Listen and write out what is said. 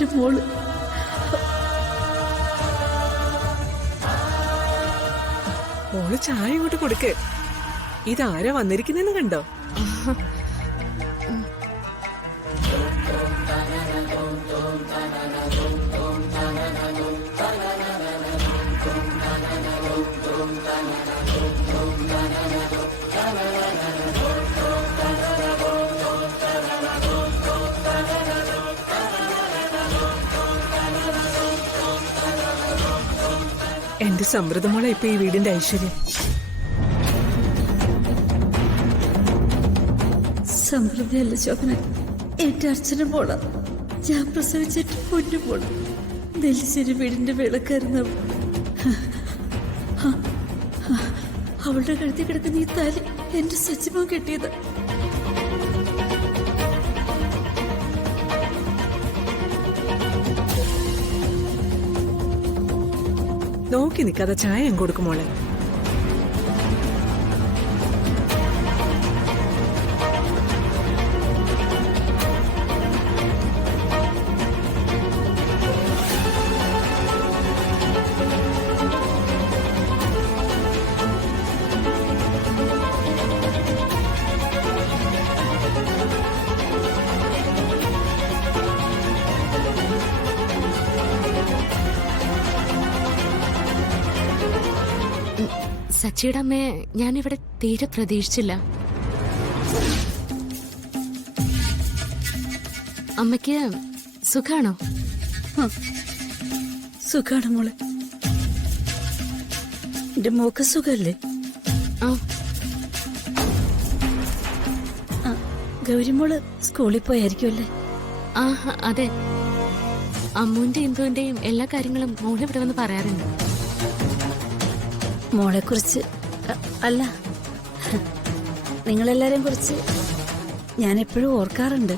എന്റെ മോള്. മോള് ചായ ഇങ്ങോട്ട് കൊടുക്ക്. ഇതാരാ വന്നിരിക്കുന്നെന്ന് കണ്ടോ? എന്റെ സമൃദ്ധമോളെ ഇപ്പൊ ഈ വീടിന്റെ ഐശ്വര്യം. സമൃദ്ധിയല്ല ശോഭന, എന്റെ അച്ഛനെ പോള. ഞാൻ പ്രസവിച്ചിട്ട് പൊന്നു പോള. നെല്ലിശ്ശേരി വീടിന്റെ വിളക്കായിരുന്നു. അവളുടെ കഴുത്തി കിടക്കുന്ന ഈ താലി എന്റെ സച്ചിമോ കെട്ടിയത്. നോക്കി നിൽക്കാതെ ചായ ഞാൻ കൊടുക്കും മോളെ. സച്ചിയുടെ അമ്മയെ ഞാനിവിടെ തീരെ പ്രതീക്ഷിച്ചില്ല. അമ്മയ്ക്ക് സുഖാണോ? സുഖാണ് മോളെ. എന്റെ മോക്ക് സുഖല്ലേ? ഗൗരിമോള് സ്കൂളിൽ പോയായിരിക്കുമല്ലേ? ആ അതെ, അമ്മുവിന്റെ ഇന്ദുവിന്റെയും എല്ലാ കാര്യങ്ങളും മോളിവിടെ വന്ന് പറയാറുണ്ട്. മോളെ കുറിച്ച് അല്ല, നിങ്ങളെല്ലാരെയും കുറിച്ച് ഞാൻ എപ്പോഴും ഓർക്കാറുണ്ട്.